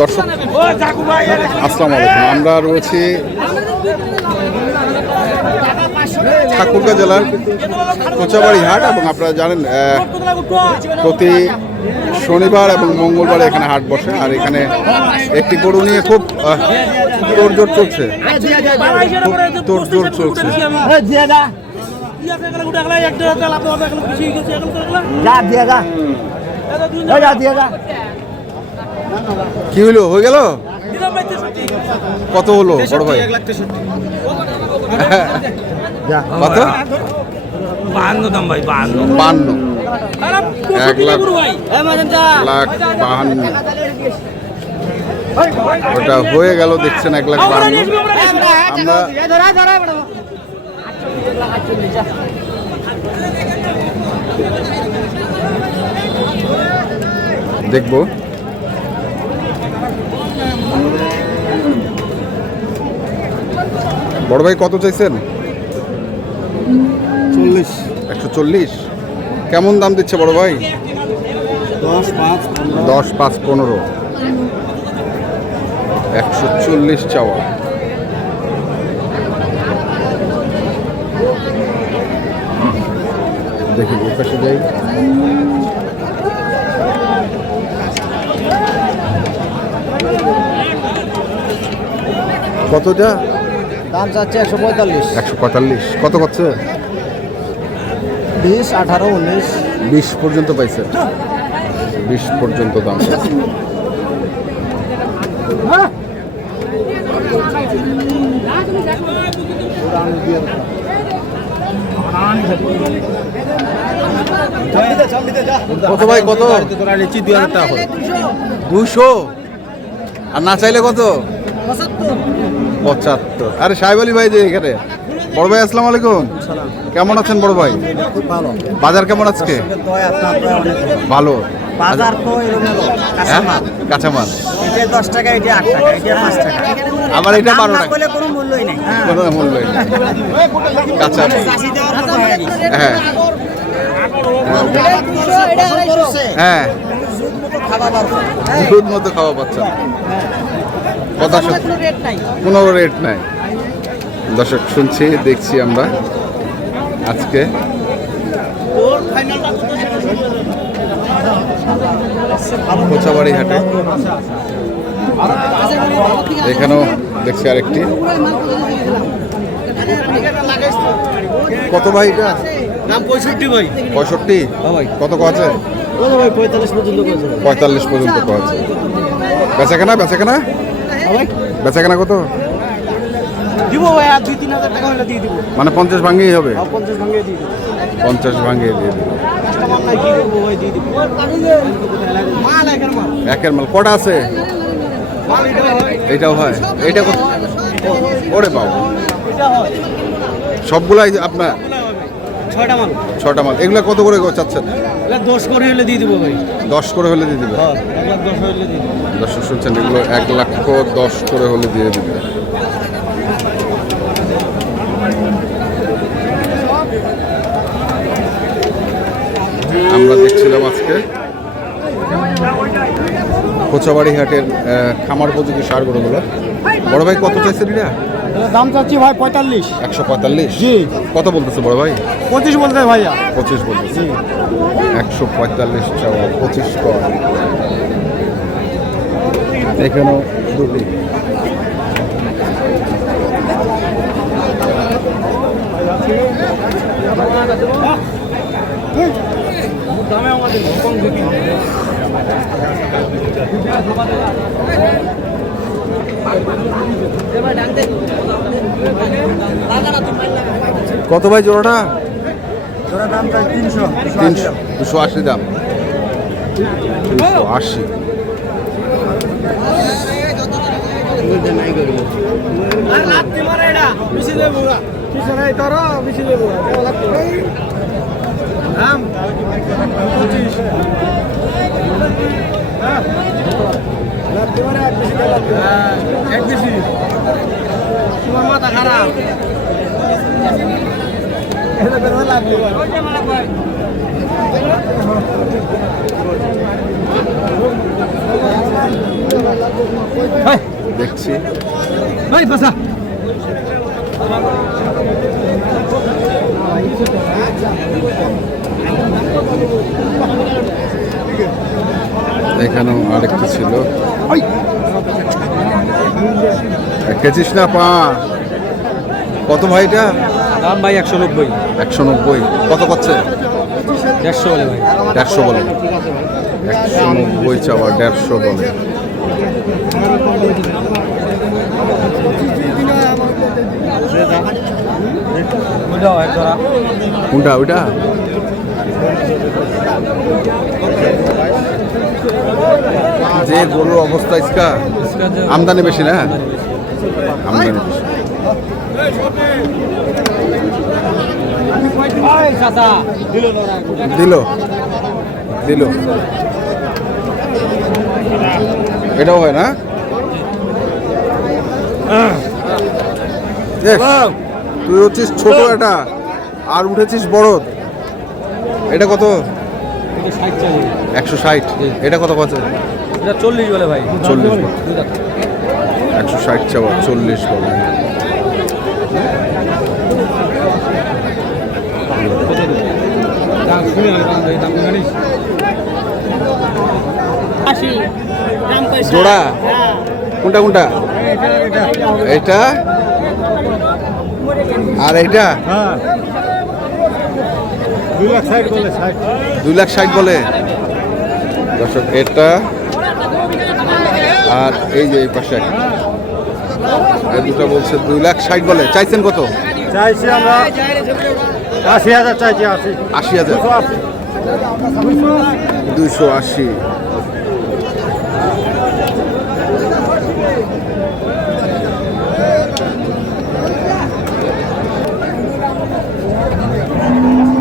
দর্শক আসসালামু আলাইকুম, আমরা রয়েছি ঠাকুরগাঁ জেলার কোচাবাড়ি হাট এবং আপনারা জানেন প্রতি শনিবার এবং মঙ্গলবার এখানে হাট বসে। আর এখানে একটি গরু নিয়ে খুব তোড়জোড় চলছে, খুব তোড়জোড় চলছে। কি হইলো, হয়ে গেল? কত হলো বড় ভাই? কত? 52 দাম ভাই, 52 1,52,000 ওটা হয়ে গেল, দেখছেন 1,52,000। আমরা দেখবো বড় ভাই কত চাইছেন? 140। কেমন দাম দিচ্ছে বড় ভাই? 10, 5, 15। 140 চাওয়া। দেখি ওর পাশে যাই। কতটা দাম চাচ্ছে 145। 145। কত করছে? 20, 18, 19, 20 পর্যন্ত পাইছে। 20 পর্যন্ত দাম। কত ভাই, কত? 200। আর না চাইলে কত? 75। আরে সাহেব আলী ভাই যে এখানে। বড় ভাই আসসালামু আলাইকুম, কেমন আছেন বড় ভাই? বাজার কেমন আজকে? ভালো বাজার তো এলোমেলো, কাঁচামাল। এটা 10 টাকা, এটা 8 টাকা, এটা 5 টাকা। আবার এটা 12 টাকা, বলে কোনো মূল্যই নাই। কোনো মূল্যই নেই। কাঁচামাল। হ্যাঁ হ্যাঁ, দুধ মতো খাওয়া পাচ্ছেন। কথা কোনো রেট নাই। দর্শক শুনছি, দেখছি আমরা আজকে কোচাবাড়ি হাটে। এখানেও দেখছি আরেকটি। কত ভাই এটা? দাম 65 ভাই। 65? কত আছে? 45 পর্যন্ত কইছে। 45 পর্যন্ত আছে। বেচাকেনা বেচাকেনা কত দিব ভাই? আর 2-3 হাজার টাকা হলে দিয়ে দিব। মানে 50 ভাঙিয়ে হবে? 50 ভাঙিয়ে দিয়ে দিব। 50 ভাঙিয়ে দিয়ে দিব। কাস্টমার নাই, কি করব ভাই? দিয়ে দিব। মাল একের মাল। একের মাল। কটা আছে? মাল এইটাও হয়। এইটা কত? ওরে বাবা, এটা হয়। সবগুলাই আপনার? 6টা মাল। 6টা মাল। এগুলা কত করে চাচ্ছেন? এটা 10 করে হলে দিয়ে দিব ভাই। 10 করে হলে দিয়ে দিবে। হ্যাঁ, 1,10 হলে দিয়ে দিব। দর্শক শুনছেন, এগুলো 1,10,000 করে হলে দিয়ে দিবে। আমরা দেখছিলাম আজকে কোচাবাড়ি হাটের খামার উপযোগী সার গরুগুলো। বড় ভাই কত চাইছেন এটা? দাম চাচ্ছি ভাই 45। 145? জি। কত বলতেছে বড় ভাই? 25 বলতে ভাইয়া। 25 বলতেছে। 145 চাওয়া, 25 কর। এখানেও দুটি। দামে আমাদের কম বিক্রি হয়। কত ভাই জোড়াটা? জোড়া দাম প্রায় 300। 280 দাম। 280। মাথা খারাপ। দেখছি। ভাই পাসা এখানেও আরেকটা ছিল। খেয়েছিস না পা? কত ভাইটা? দাম ভাই 190 190। কত করছে? 150 বলে ভাই। 150 বলে। 190 চাওয়া, 150 বলে। ওটাও এক জোড়া। কোনটা ওইটা? যে গরুর অবস্থা ইসকা আমদানি বেশি না? আমদানি বেশি। দিল দিল এটাও হয় না? দেখ, তুই হচ্ছিস ছোট এটা আর উঠেছিস বড়। এটা কত? 160। এটা কত পাচ্ছে? এটা 40 বলে ভাই। 40 বলে। 160 চাওয়া, 40 বলে। জোড়া কোনটা কোনটা? এইটা আর এইটা 2,60,000 বলে। দর্শক, এটা আর এই যে এই পাশে এই দুটো বলছে 2,60,000 বলে। চাইছেন কত? চাইছি আমরা 80,000 চাইছি। 80,000। 280।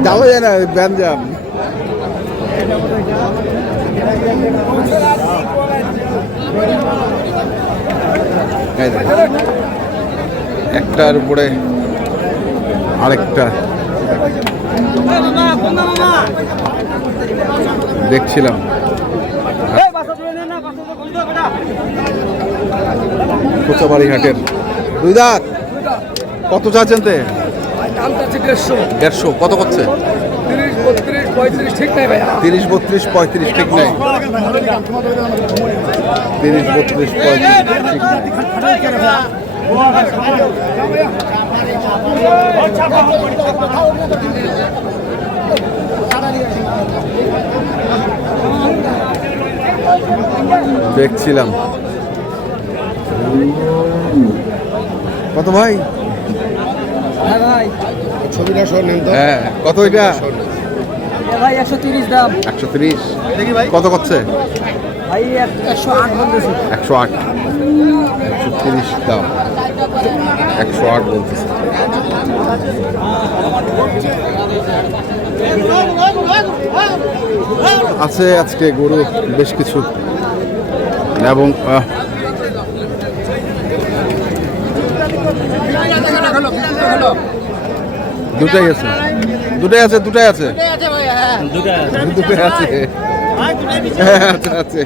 যাওয়া যায় না ব্যানজাম। একটার উপরে আরেকটা দেখছিলাম। কোচাবাড়ি হাটের দুই দাঁত কত চাচ্ছেন? 150। কত করছে? 30, 32, 35 ঠিক নাই ভাই। 30, 32, 35 ঠিক নেই। 30, 32, 35 ঠিক নেই। দেখছিলাম। কত ভাই? ছবিটা শোনেন তো। হ্যাঁ, কত এটা? ভাই 130 দাম। 130। কত করছে? ভাই 108 বলতেছি। 108। 130 দাম। 108 বলতেছে। আছে আজকে গরু বেশ কিছু এবং দুটাই আছে। দুটাই আছে। আছে।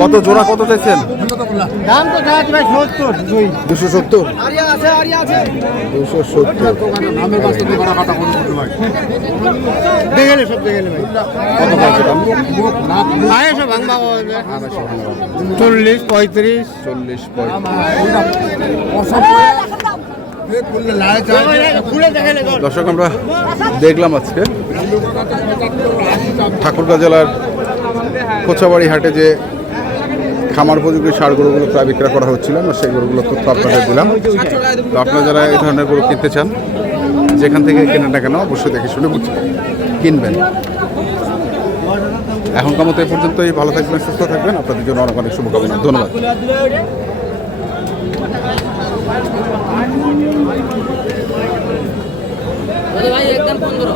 কত জোড়া কত চাইছেন? দাম তো চাইছি ভাই 70। 270। 270। দেখেলে সব দেখেলে ভাই। কত পাইছে দাম? 250 ভাঙবা হবে। 40, 35। 40, 35। দর্শক, আমরা দেখলাম আজকে ঠাকুরগাঁ জেলার কোচাবাড়ি হাটে যে খামার উপযোগী ষাঁড় গরুগুলো প্রায় বিক্রয় করা হচ্ছিল, আমরা সেই গরুগুলো তথ্য আপনাদের দিলাম। তো আপনারা যারা এই ধরনের গরু কিনতে চান, যেখান থেকে কেনেন না কেন অবশ্যই দেখে শুনে কিনবেন। এখনকার মতো এ পর্যন্তই। ভালো থাকবেন, সুস্থ থাকবেন। আপনাদের জন্য অনেক অনেক শুভকামনা। ধন্যবাদ। ভাই একদম 15।